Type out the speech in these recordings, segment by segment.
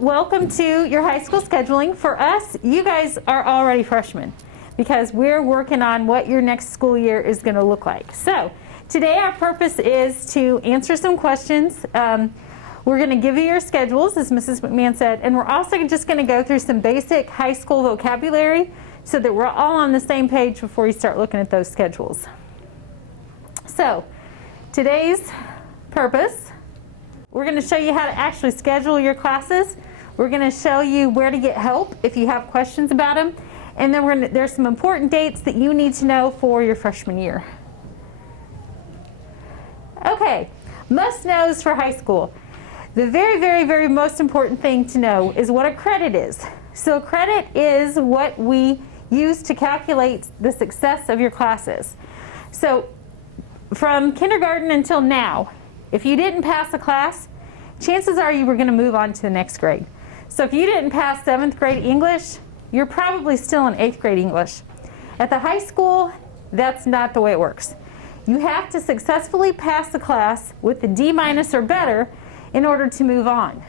Welcome to your high school scheduling. For us, you guys are already freshmen because we're working on what your next school year is going to look like. So today our purpose is to answer some questions. We're going to give you your schedules, as Mrs. McMahen said, and we're also just going to go through some basic high school vocabulary so that we're all on the same page before you start looking at those schedules. So today's purpose, we're going to show you how to actually schedule your classes. We're going to show you where to get help if you have questions about them. And then there's some important dates that you need to know for your freshman year. Okay, must-knows for high school. The very most important thing to know is what a credit is. So credit is what we use to calculate the success of your classes. So from kindergarten until now, if you didn't pass a class, chances are you were going to move on to the next grade. So if you didn't pass 7th grade English, you're probably still in 8th grade English. At the high school, that's not the way it works. You have to successfully pass the class with a D- or better in order to move on.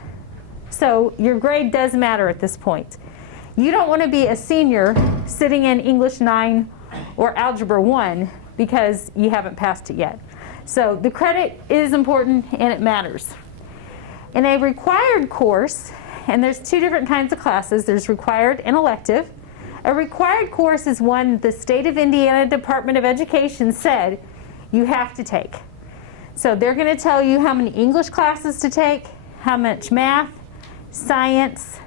So your grade does matter at this point. You don't want to be a senior sitting in English 9 or Algebra 1 because you haven't passed it yet. So the credit is important and it matters. In a required course, and there's two different kinds of classes, there's required and elective. A required course is one the State of Indiana Department of Education said you have to take. So they're going to tell you how many English classes to take, how much math, science,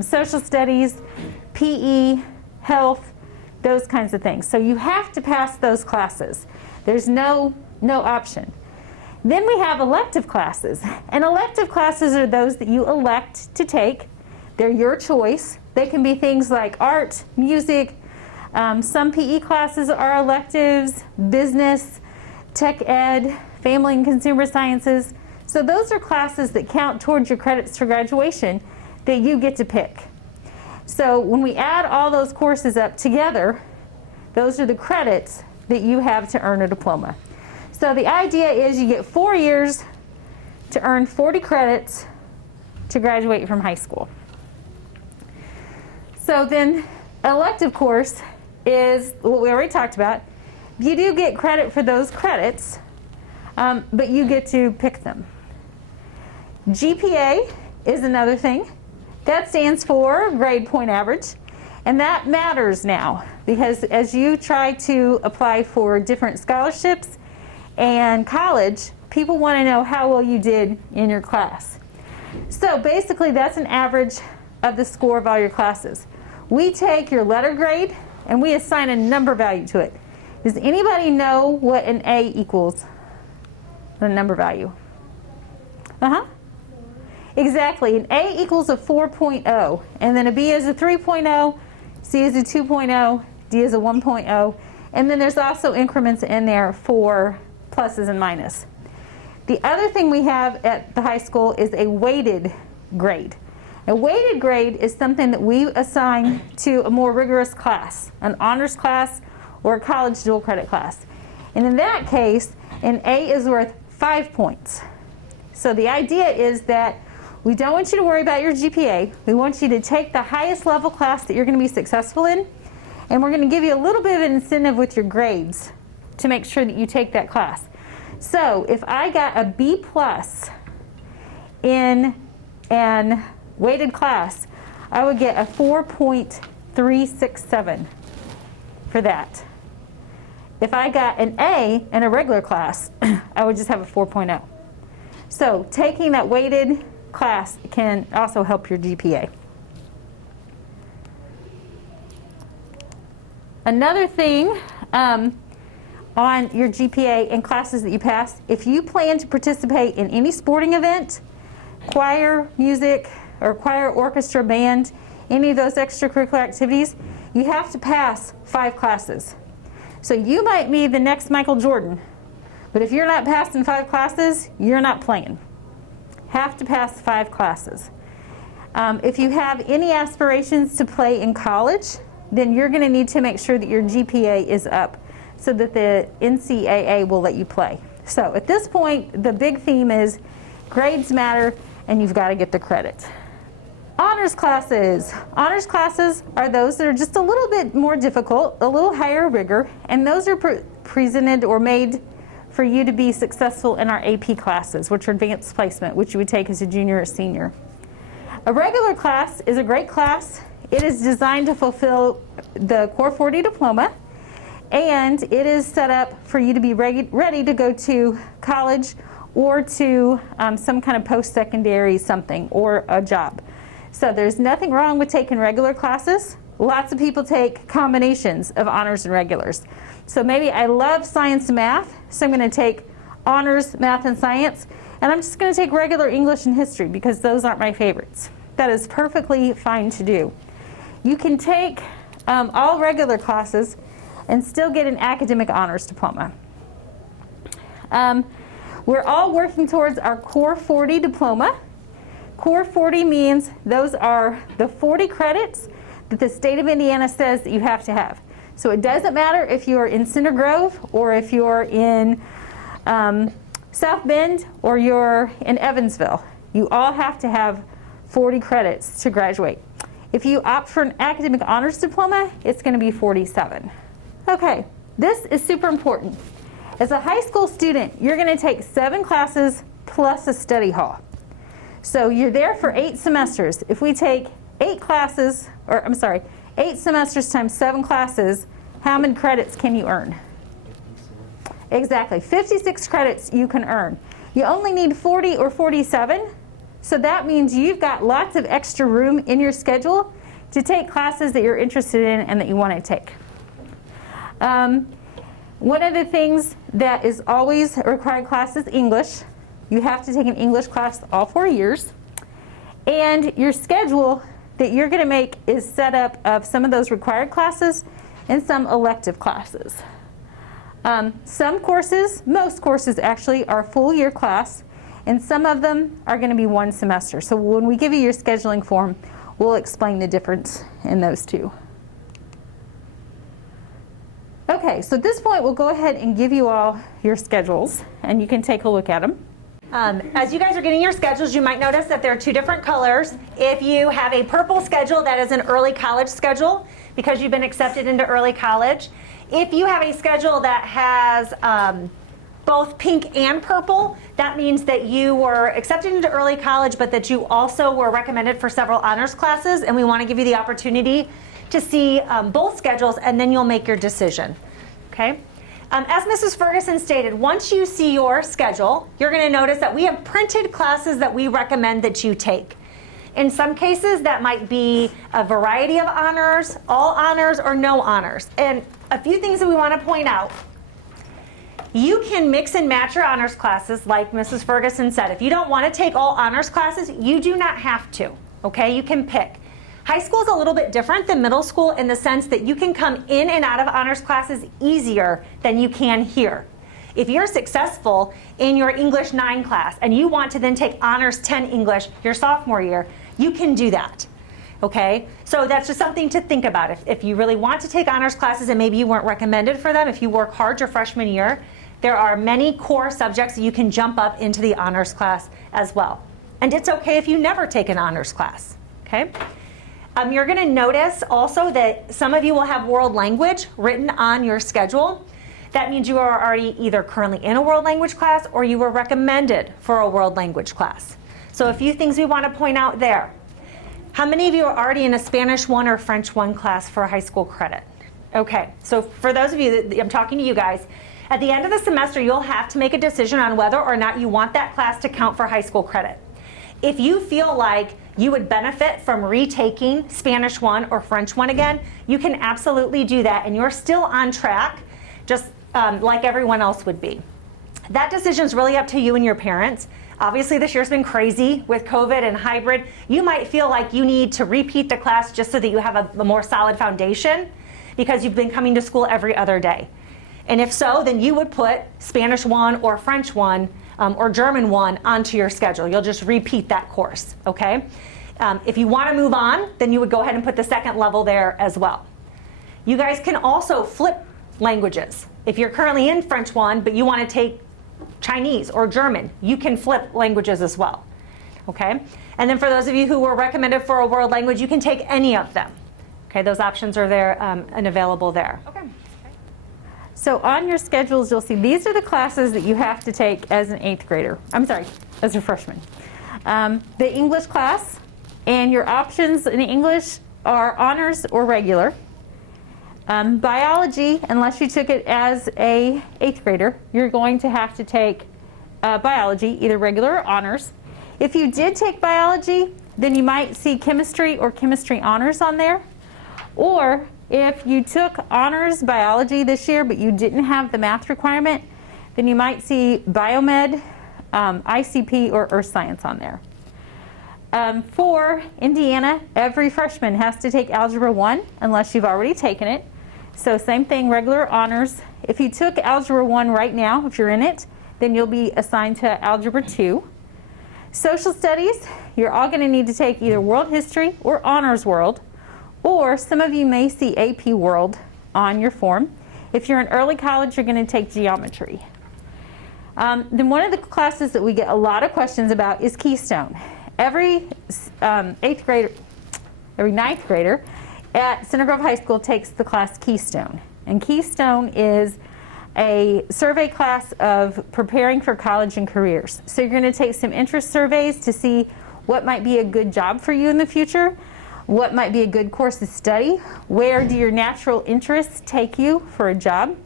social studies, PE, health, those kinds of things. So you have to pass those classes. There's no option. Then we have elective classes. And elective classes are those that you elect to take. They're your choice. They can be things like art, music, some PE classes are electives, business, tech ed, family and consumer sciences. So those are classes that count towards your credits for graduation that you get to pick. So when we add all those courses up together, those are the credits that you have to earn a diploma. So the idea is you get 4 years to earn 40 credits to graduate from high school. So then elective course is what we already talked about. You do get credit for those credits, but you get to pick them. GPA is another thing. That stands for grade point average. And that matters now because as you try to apply for different scholarships and college, people want to know how well you did in your class. So basically that's an average of the score of all your classes. We take your letter grade and we assign a number value to it. Does anybody know what an A equals? The number value. Exactly. An A equals a 4.0, and then a B is a 3.0, C is a 2.0, D is a 1.0, and then there's also increments in there for pluses and minus. The other thing we have at the high school is a weighted grade. A weighted grade is something that we assign to a more rigorous class, an honors class or a college dual credit class. And in that case, an A is worth 5 points. So the idea is that we don't want you to worry about your GPA. We want you to take the highest level class that you're going to be successful in, and we're going to give you a little bit of an incentive with your grades to make sure that you take that class. So if I got a B plus in an weighted class, I would get a 4.367 for that. If I got an A in a regular class, I would just have a 4.0. So taking that weighted class can also help your GPA. Another thing on your GPA and classes that you pass, if you plan to participate in any sporting event, choir, music, or choir, orchestra, band, any of those extracurricular activities, you have to pass 5 classes. So you might be the next Michael Jordan, but if you're not passing 5 classes, you're not playing. Have to pass 5 classes. If you have any aspirations to play in college, then you're going to need to make sure that your GPA is up so that the NCAA will let you play. So at this point, the big theme is grades matter and you've got to get the credit. Honors classes. Honors classes are those that are just a little bit more difficult, a little higher rigor, and those are presented or made for you to be successful in our AP classes, which are advanced placement, which you would take as a junior or senior. A regular class is a great class. It is designed to fulfill the Core 40 diploma, and it is set up for you to be ready to go to college or to some kind of post-secondary something or a job. So there's nothing wrong with taking regular classes. Lots of people take combinations of honors and regulars. So maybe I love science and math, so I'm going to take honors, math, and science, and I'm just going to take regular English and history because those aren't my favorites. That is perfectly fine to do. You can take all regular classes and still get an academic honors diploma. We're all working towards our Core 40 diploma. Core 40 means those are the 40 credits that the state of Indiana says that you have to have. So it doesn't matter if you're in Center Grove or if you're in South Bend or you're in Evansville. You all have to have 40 credits to graduate. If you opt for an academic honors diploma, it's going to be 47. Okay, this is super important. As a high school student, you're going to take 7 classes plus a study hall. So you're there for 8 semesters. If we take 8 semesters times 7 classes, how many credits can you earn? Exactly, 56 credits you can earn. You only need 40 or 47, so that means you've got lots of extra room in your schedule to take classes that you're interested in and that you want to take. One of the things that is always a required class is English. You have to take an English class all 4 years. And your schedule that you're going to make is set up of some of those required classes and some elective classes. Some courses, most courses actually, are a full year class, and some of them are going to be 1 semester. So when we give you your scheduling form, we'll explain the difference in those two. Okay, so at this point, we'll go ahead and give you all your schedules, and you can take a look at them. As you guys are getting your schedules, you might notice that there are 2 different colors. If you have a purple schedule, that is an early college schedule because you've been accepted into early college. If you have a schedule that has both pink and purple, that means that you were accepted into early college, but that you also were recommended for several honors classes, and we want to give you the opportunity to see both schedules, and then you'll make your decision. Okay? As Mrs. Ferguson stated, once you see your schedule, you're going to notice that we have printed classes that we recommend that you take. In some cases, that might be a variety of honors, all honors, or no honors. And a few things that we want to point out. You can mix and match your honors classes, like Mrs. Ferguson said. If you don't want to take all honors classes, you do not have to. Okay? You can pick. High school is a little bit different than middle school in the sense that you can come in and out of honors classes easier than you can here. If you're successful in your English 9 class and you want to then take honors 10 English your sophomore year, you can do that. Okay? So that's just something to think about. If you really want to take honors classes and maybe you weren't recommended for them, if you work hard your freshman year, there are many core subjects that you can jump up into the honors class as well. And it's okay if you never take an honors class. Okay? You're going to notice also that some of you will have world language written on your schedule. That means you are already either currently in a world language class or you were recommended for a world language class. So a few things we want to point out there. How many of you are already in a Spanish 1 or French 1 class for high school credit? Okay, so for those of you that I'm talking to you guys, at the end of the semester you'll have to make a decision on whether or not you want that class to count for high school credit. If you feel like you would benefit from retaking Spanish 1 or French 1 again, you can absolutely do that, and you're still on track, just like everyone else would be. That decision is really up to you and your parents. Obviously, this year's been crazy with COVID and hybrid. You might feel like you need to repeat the class just so that you have a more solid foundation because you've been coming to school every other day. And if so, then you would put Spanish 1 or French 1 or German 1 onto your schedule. You'll just repeat that course, okay? If you want to move on, then you would go ahead and put the second level there as well. You guys can also flip languages. If you're currently in French 1, but you want to take Chinese or German, you can flip languages as well, okay? And then for those of you who were recommended for a world language, you can take any of them. Okay, those options are there and available there. Okay. So on your schedules, you'll see these are the classes that you have to take as an 8th grader. I'm sorry, as a freshman. The English class, and your options in English are honors or regular. Biology, unless you took it as a 8th grader, you're going to have to take biology, either regular or honors. If you did take biology, then you might see chemistry or chemistry honors on there. Or if you took honors biology this year, but you didn't have the math requirement, then you might see biomed, ICP, or earth science on there. For Indiana, every freshman has to take Algebra 1 unless you've already taken it. So same thing, regular honors. If you took Algebra 1 right now, if you're in it, then you'll be assigned to Algebra 2. Social studies, you're all going to need to take either World History or Honors World, or some of you may see AP World on your form. If you're in early college, you're going to take geometry. Then one of the classes that we get a lot of questions about is Keystone. Every 8th grader, every 9th grader at Center Grove High School takes the class Keystone. And Keystone is a survey class of preparing for college and careers. So you're going to take some interest surveys to see what might be a good job for you in the future, what might be a good course to study, where do your natural interests take you for a job.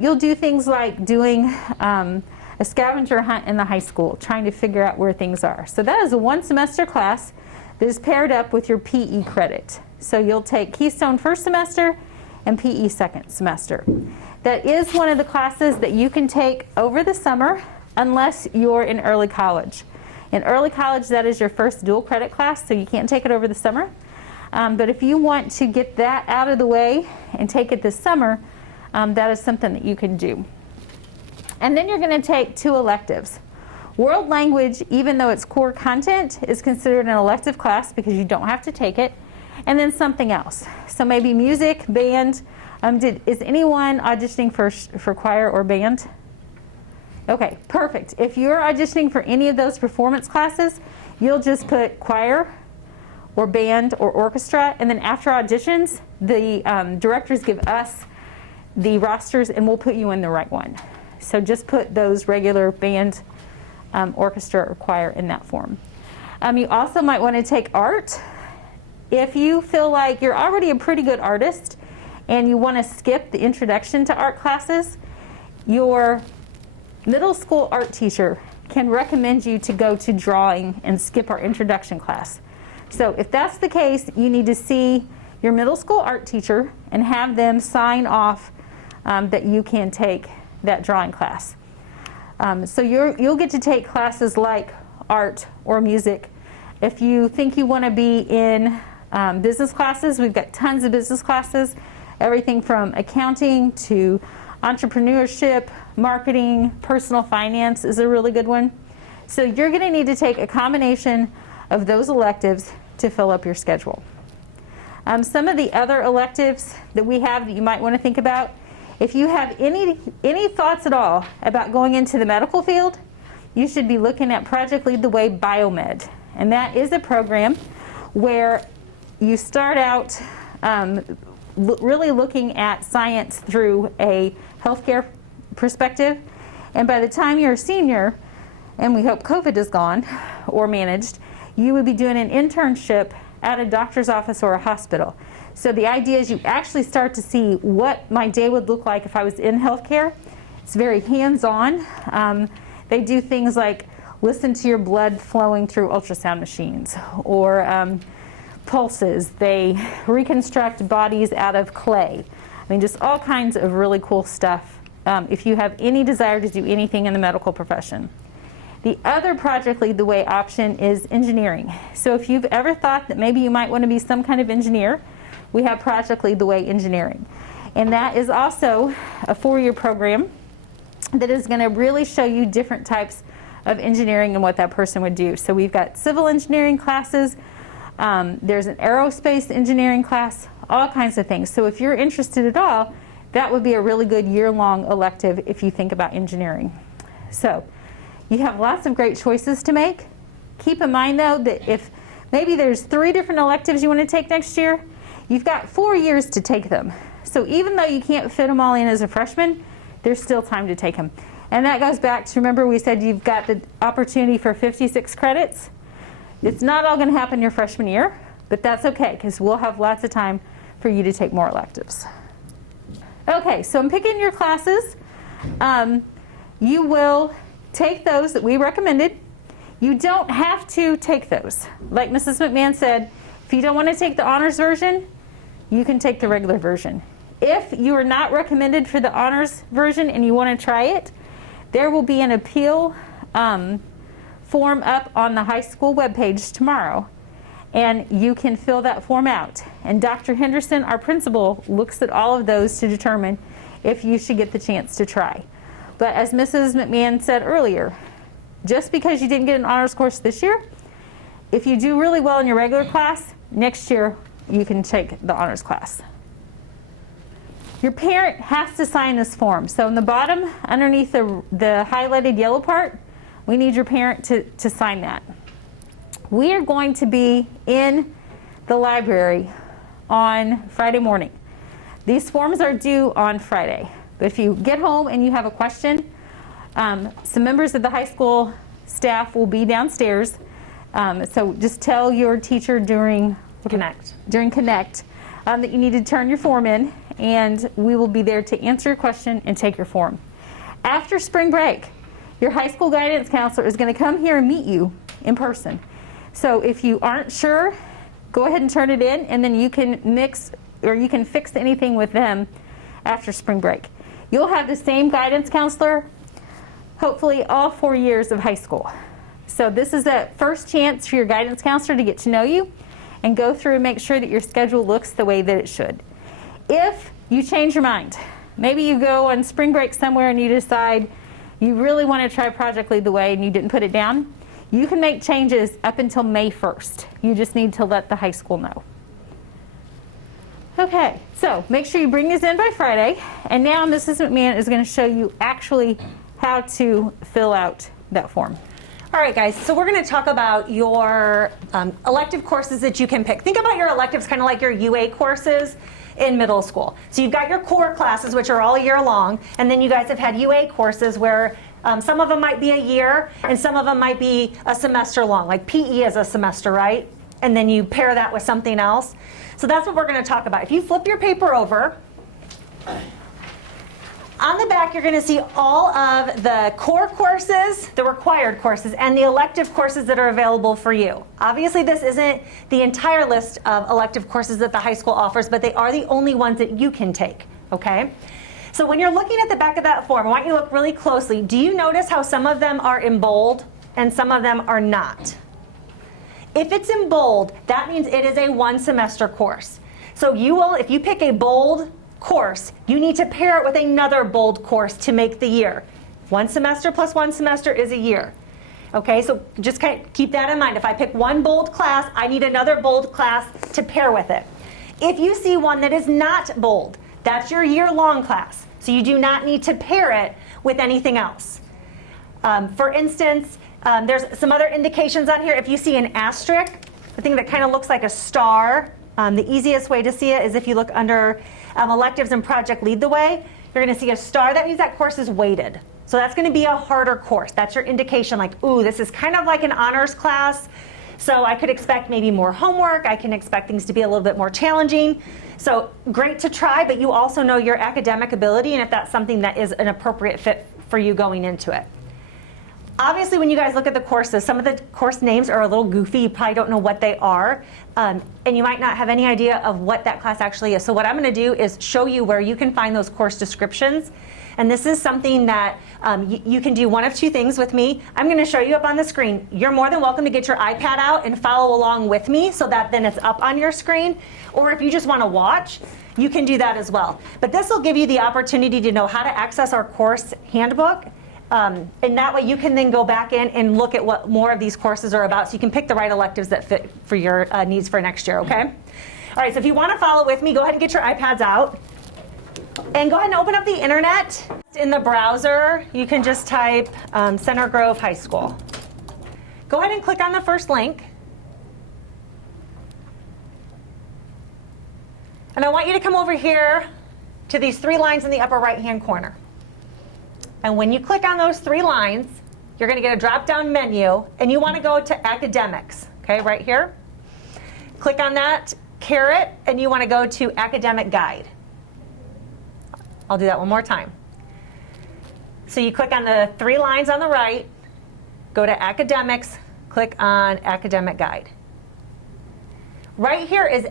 You'll do things like doing a scavenger hunt in the high school, trying to figure out where things are. So that is a 1-semester class that is paired up with your PE credit. So you'll take Keystone first semester and PE second semester. That is one of the classes that you can take over the summer unless you're in early college. In early college, that is your first dual credit class, so you can't take it over the summer. But if you want to get that out of the way and take it this summer, that is something that you can do. And then you're going to take 2 electives. World language, even though it's core content, is considered an elective class because you don't have to take it. And then something else. So maybe music, band. Is anyone auditioning for choir or band? Okay, perfect. If you're auditioning for any of those performance classes, you'll just put choir or band or orchestra, and then after auditions, the directors give us the rosters and we'll put you in the right one. So just put those regular band, orchestra, or choir in that form. You also might want to take art. If you feel like you're already a pretty good artist and you want to skip the introduction to art classes, your middle school art teacher can recommend you to go to drawing and skip our introduction class. So if that's the case, you need to see your middle school art teacher and have them sign off that you can take that drawing class. So you'll get to take classes like art or music. If you think you want to be in business classes, we've got tons of business classes, everything from accounting to entrepreneurship, marketing, personal finance is a really good one. So you're going to need to take a combination of those electives to fill up your schedule. Some of the other electives that we have that you might want to think about, if you have any thoughts at all about going into the medical field, you should be looking at Project Lead the Way Biomed. And that is a program where you start out really looking at science through a healthcare perspective. And by the time you're a senior, and we hope COVID is gone or managed, you would be doing an internship at a doctor's office or a hospital. So the idea is you actually start to see what my day would look like if I was in healthcare. It's very hands-on. They do things like listen to your blood flowing through ultrasound machines or pulses. They reconstruct bodies out of clay. I mean, just all kinds of really cool stuff if you have any desire to do anything in the medical profession. The other Project Lead the Way option is engineering. So if you've ever thought that maybe you might want to be some kind of engineer, we have Project Lead the Way Engineering. And that is also a 4-year program that is going to really show you different types of engineering and what that person would do. So we've got civil engineering classes, there's an aerospace engineering class, all kinds of things. So if you're interested at all, that would be a really good year-long elective if you think about engineering. So you have lots of great choices to make. Keep in mind though that if maybe there's 3 different electives you want to take next year, you've got 4 years to take them. So even though you can't fit them all in as a freshman, there's still time to take them. And that goes back to, remember we said you've got the opportunity for 56 credits. It's not all going to happen your freshman year, but that's okay because we'll have lots of time for you to take more electives. Okay, so I'm picking your classes. You will take those that we recommended. You don't have to take those. Like Mrs. McMahen said, if you don't want to take the honors version, you can take the regular version. If you are not recommended for the honors version and you want to try it, there will be an appeal form up on the high school webpage tomorrow, and you can fill that form out. And Dr. Henderson, our principal, looks at all of those to determine if you should get the chance to try. But as Mrs. McMahen said earlier, just because you didn't get an honors course this year, if you do really well in your regular class, next year you can take the honors class. Your parent has to sign this form. So in the bottom, underneath the highlighted yellow part, we need your parent to sign that. We are going to be in the library on Friday morning. These forms are due on Friday. But if you get home and you have a question, some members of the high school staff will be downstairs. So just tell your teacher during Connect that you need to turn your form in, and we will be there to answer your question and take your form. After spring break, your high school guidance counselor is going to come here and meet you in person. So if you aren't sure, go ahead and turn it in, and then you can you can fix anything with them after spring break. You'll have the same guidance counselor, hopefully all 4 years of high school. So this is a first chance for your guidance counselor to get to know you and go through and make sure that your schedule looks the way that it should. If you change your mind, maybe you go on spring break somewhere and you decide you really want to try Project Lead the Way and you didn't put it down, you can make changes up until May 1st. You just need to let the high school know. Okay, so make sure you bring these in by Friday. And now Mrs. McMahen is going to show you actually how to fill out that form. All right, guys, so we're going to talk about your elective courses that you can pick. Think about your electives kind of like your UA courses in middle school. So you've got your core classes, which are all year long, and then you guys have had UA courses where some of them might be a year and some of them might be a semester long, like PE is a semester, right? And then you pair that with something else. So that's what we're going to talk about. If you flip your paper over, on the back you're going to see all of the core courses, the required courses, and the elective courses that are available for you. Obviously this isn't the entire list of elective courses that the high school offers, but they are the only ones that you can take, okay? So when you're looking at the back of that form, I want you to look really closely. Do you notice how some of them are in bold and some of them are not? If it's in bold, that means it is a 1 semester course. So you will, if you pick a bold course, you need to pair it with another bold course to make the year. 1 semester plus 1 semester is a year. Okay, so just kind of keep that in mind. If I pick one bold class, I need another bold class to pair with it. If you see one that is not bold, that's your year-long class. So you do not need to pair it with anything else. For instance, there's some other indications on here. If you see an asterisk, the thing that kind of looks like a star, the easiest way to see it is if you look under electives and Project Lead the Way, you're going to see a star. That means that course is weighted. So that's going to be a harder course. That's your indication like, ooh, this is kind of like an honors class. So I could expect maybe more homework. I can expect things to be a little bit more challenging. So great to try, but you also know your academic ability and if that's something that is an appropriate fit for you going into it. Obviously, when you guys look at the courses, some of the course names are a little goofy. You probably don't know what they are, and you might not have any idea of what that class actually is. So what I'm going to do is show you where you can find those course descriptions. And this is something that you can do one of two things with me. I'm going to show you up on the screen. You're more than welcome to get your iPad out and follow along with me so that then it's up on your screen. Or if you just want to watch, you can do that as well. But this will give you the opportunity to know how to access our course handbook. And that way you can then go back in and look at what more of these courses are about so you can pick the right electives that fit for your needs for next year, okay? All right, so if you want to follow with me, go ahead and get your iPads out. And go ahead and open up the internet. In the browser, you can just type Center Grove High School. Go ahead and click on the first link. And I want you to come over here to these 3 lines in the upper right-hand corner. And when you click on those 3 lines, you're going to get a drop-down menu, and you want to go to Academics, okay, right here. Click on that caret, and you want to go to Academic Guide. I'll do that one more time. So you click on the 3 lines on the right, go to Academics, click on Academic Guide. Right here is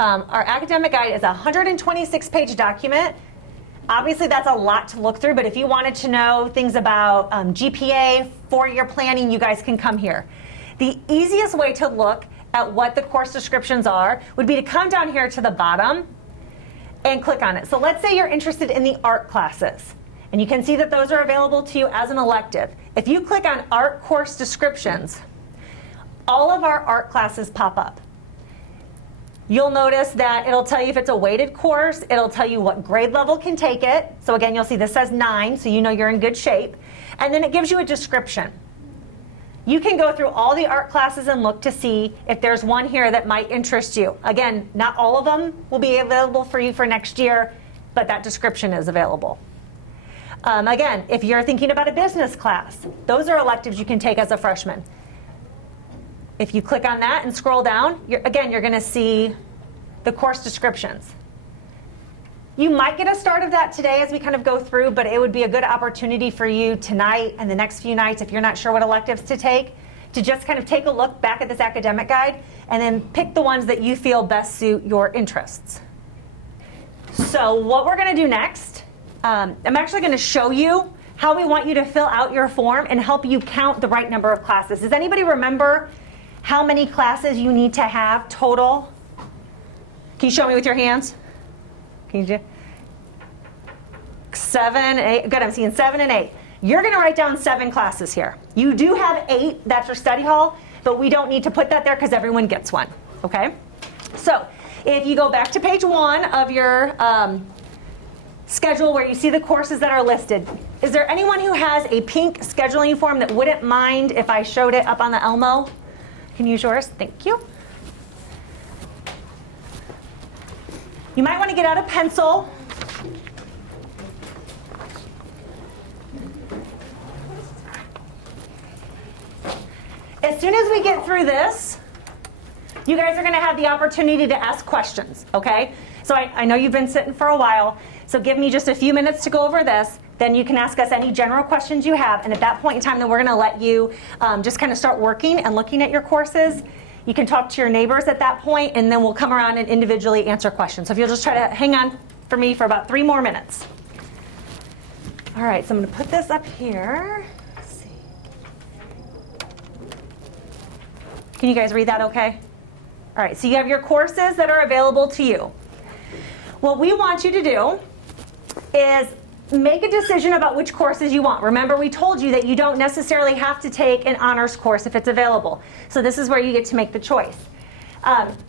our Academic Guide is a 126-page document. Obviously, that's a lot to look through, but if you wanted to know things about GPA, 4-year planning, you guys can come here. The easiest way to look at what the course descriptions are would be to come down here to the bottom and click on it. So let's say you're interested in the art classes, and you can see that those are available to you as an elective. If you click on art course descriptions, all of our art classes pop up. You'll notice that it'll tell you if it's a weighted course, it'll tell you what grade level can take it. So again, you'll see this says 9, so you know you're in good shape. And then it gives you a description. You can go through all the art classes and look to see if there's one here that might interest you. Again, not all of them will be available for you for next year, but that description is available. Again, if you're thinking about a business class, those are electives you can take as a freshman. If you click on that and scroll down, you're going to see the course descriptions. You might get a start of that today as we kind of go through, but it would be a good opportunity for you tonight and the next few nights, if you're not sure what electives to take, to just kind of take a look back at this academic guide and then pick the ones that you feel best suit your interests. So what we're going to do next, I'm actually going to show you how we want you to fill out your form and help you count the right number of classes. Does anybody remember how many classes you need to have total? Can you show me with your hands? Can you do 7, 8? Good, I'm seeing 7 and 8. You're going to write down 7 classes here. You do have 8, that's your study hall, but we don't need to put that there because everyone gets one, okay? So if you go back to page 1 of your schedule where you see the courses that are listed, is there anyone who has a pink scheduling form that wouldn't mind if I showed it up on the Elmo? Can you use yours? Thank you. You might want to get out a pencil. As soon as we get through this, you guys are going to have the opportunity to ask questions, okay? So I know you've been sitting for a while, so give me just a few minutes to go over this. Then you can ask us any general questions you have, and at that point in time, then we're going to let you just kind of start working and looking at your courses. You can talk to your neighbors at that point, and then we'll come around and individually answer questions. So if you'll just try to hang on for me for about 3 more minutes. All right, so I'm going to put this up here. Let's see. Can you guys read that okay? All right, so you have your courses that are available to you. What we want you to do is make a decision about which courses you want. Remember, we told you that you don't necessarily have to take an honors course if it's available. So this is where you get to make the choice.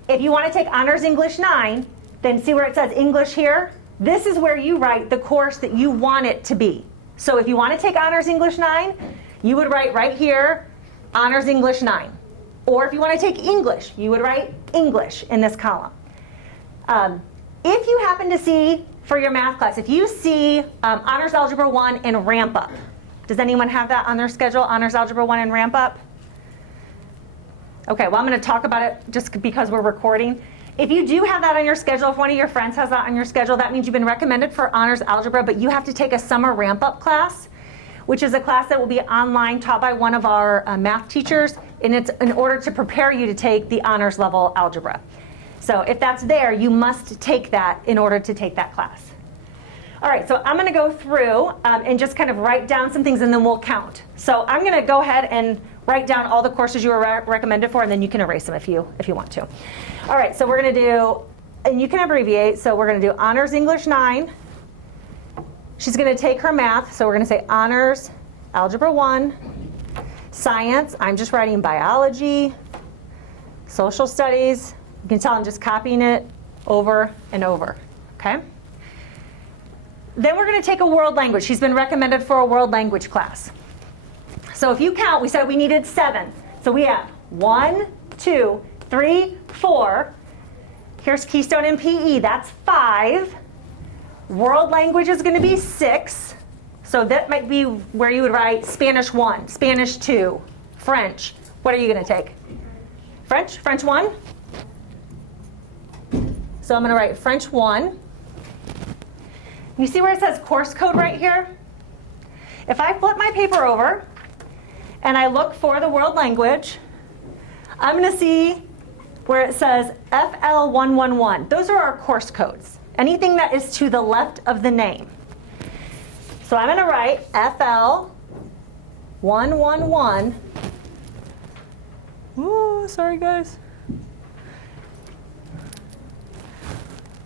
If you want to take Honors English 9, then see where it says English here? This is where you write the course that you want it to be. So if you want to take Honors English 9, you would write right here, Honors English 9. Or if you want to take English, you would write English in this column. If you happen to see, for your math class, if you see Honors Algebra 1 and Ramp Up, does anyone have that on their schedule, Honors Algebra 1 and Ramp Up? Okay, well, I'm going to talk about it just because we're recording. If you do have that on your schedule, if one of your friends has that on your schedule, that means you've been recommended for Honors Algebra, but you have to take a summer Ramp Up class, which is a class that will be online, taught by one of our math teachers, and it's in order to prepare you to take the honors level algebra. So if that's there, you must take that in order to take that class. All right, so I'm going to go through and just kind of write down some things, and then we'll count. So I'm going to go ahead and write down all the courses you were recommended for, and then you can erase them if you want to. All right, so we're going to do, and you can abbreviate, so we're going to do Honors English 9. She's going to take her math, so we're going to say Honors Algebra 1. Science, I'm just writing biology. Social studies, you can tell I'm just copying it over and over, okay? Then we're going to take a world language. She's been recommended for a world language class. So if you count, we said we needed 7. So we have 1, 2, 3, 4. Here's Keystone and PE, that's 5. World language is going to be 6. So that might be where you would write Spanish 1, Spanish 2, French. What are you going to take? French? French 1? So I'm going to write French 1. You see where it says course code right here? If I flip my paper over and I look for the world language, I'm going to see where it says FL111. Those are our course codes. Anything that is to the left of the name. So I'm going to write FL111. Ooh, sorry guys.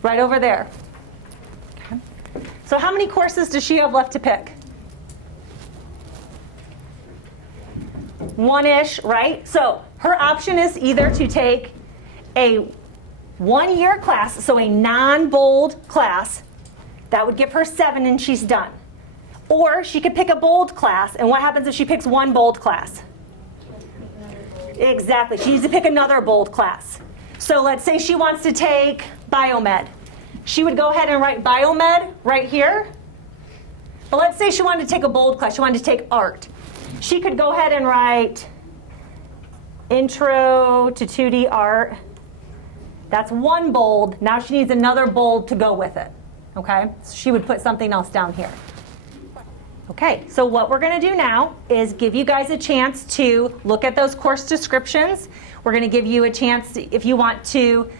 Right over there. Okay. So how many courses does she have left to pick? 1-ish, right? So her option is either to take a 1-year class, so a non-bold class, that would give her 7 and she's done. Or she could pick a bold class, and what happens if she picks 1 bold class? Exactly, she needs to pick another bold class. So let's say she wants to take biomed. She would go ahead and write biomed right here. But let's say she wanted to take a bold class, she wanted to take art. She could go ahead and write intro to 2D art. That's 1 bold. Now she needs another bold to go with it. Okay? So she would put something else down here. Okay, so what we're going to do now is give you guys a chance to look at those course descriptions. We're going to give you a chance, if you want to,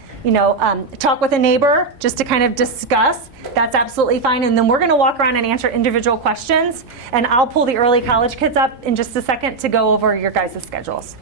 talk with a neighbor just to kind of discuss. That's absolutely fine. And then we're going to walk around and answer individual questions. And I'll pull the early college kids up in just a second to go over your guys' schedules.